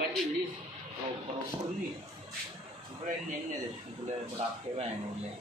baju ini, kalau perlu ini, sebenarnya ini ada sebetulnya berapa banyak ini.